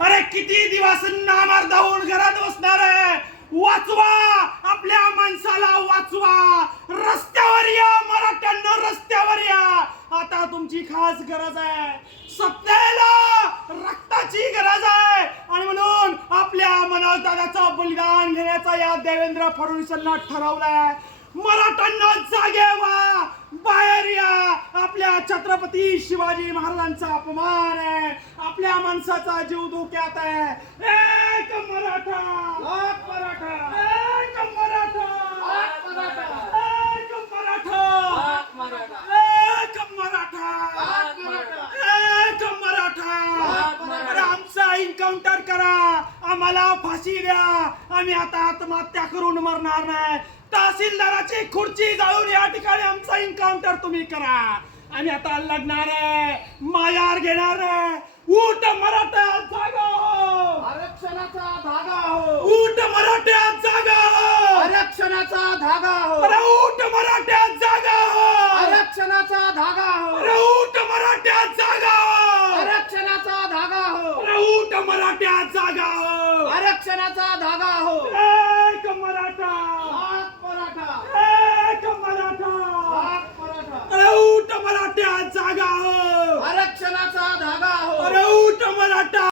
अरे किती दिवस नामार धावून घरात बसणार आहे? वाचवा! आपल्या माणसाला वाचवा! रस्त्यावर या मराठ्यांना रस्त्यावर या! आता तुमची खास गरज आहे. सत्तेला रक्ताची गरज आहे. आणि म्हणून आपल्या मनोजदादाचं बलिदान घेण्याचा या देवेंद्र फडणवीसांना ठरवलाय. मराठ्यांना जागे व्हा. बाहेर या. आपल्या छत्रपती शिवाजी महाराजांचा अपमान आहे आपल्या माणसाचा जीव धोक्यात आहे एक मराठा लाख मराठा एक मराठा एक मराठा एक मराठा एक मराठा लाख मराठा. अरे आमचा एन्काउंटर करा आम्हाला फाशी द्या आम्ही आता आत्महत्या करून मरणार नाही तहसीलदाराची खुर्ची जाळून या ठिकाणी आमचा एन्काउंटर तुम्ही करा आम्ही आता लढणार आहे. मायार घेणार आहे. उठ मराठा जागा हो. आरक्षणाचा धागा हो. उठ मराठा जागा हो. आरक्षणाचा धागा हो. अरे मराठा जागा हो. आरक्षणाचा धागा हो. अरे मराठा जागा हो. आरक्षणाचा धागा हो. अरे मराठा जागा हो. आरक्षणाचा धागा हो.